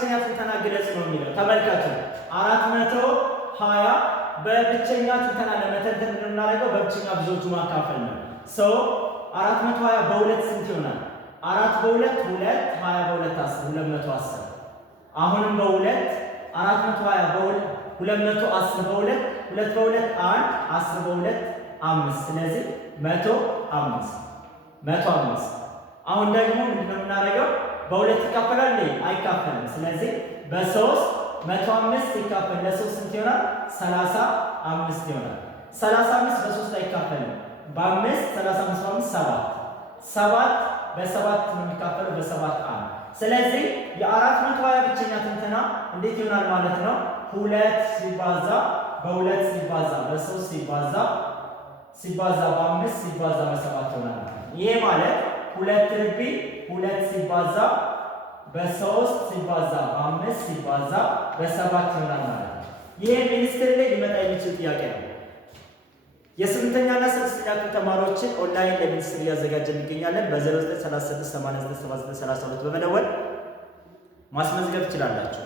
ብቸኛ ትንተና ግለጽ ነው የሚለው። ተመልከቱ 420 በብቸኛ ትንተና ለመተንተን የምናደርገው በብቸኛ ብዙዎቹ ማካፈል ነው። 420 በሁለት ስንት ይሆናል? 4 በ2 2 20 በ2 10 210 አሁንም በሁለት 420 በ2 210 በ2 2 በ2 1 10 በ2 5 ስለዚህ 105 አሁን ደግሞ ምንድነው የምናደርገው? በሁለት ይካፈላል እንዴ? አይካፈልም። ስለዚህ በ3 105 ሲካፈል ለ3 ስንት ይሆናል? 35 ይሆናል። 35 በ3 አይካፈልም። በ5 35 በ5 7 በ7 ነው የሚካፈለው በ7 1 ስለዚህ የ420 ብቸኛ ትንተና እንዴት ይሆናል ማለት ነው? 2 ሲባዛ በ2 ሲባዛ በ3 ሲባዛ በ5 ሲባዛ በ7 ይሆናል። ይሄ ማለት 2 ርቢ 2 ሲባዛ በ3 ሲባዛ በ5 ሲባዛ በ7 ይሆናል ማለት ነው። ይሄ ሚኒስትር ላይ ሊመጣ የሚችል ጥያቄ ነው። የ8ኛ እና 6ኛ ክፍል ተማሪዎችን ኦንላይን ለሚኒስትር እያዘጋጀ እንገኛለን። በ0936897932 በመደወል ማስመዝገብ ትችላላችሁ።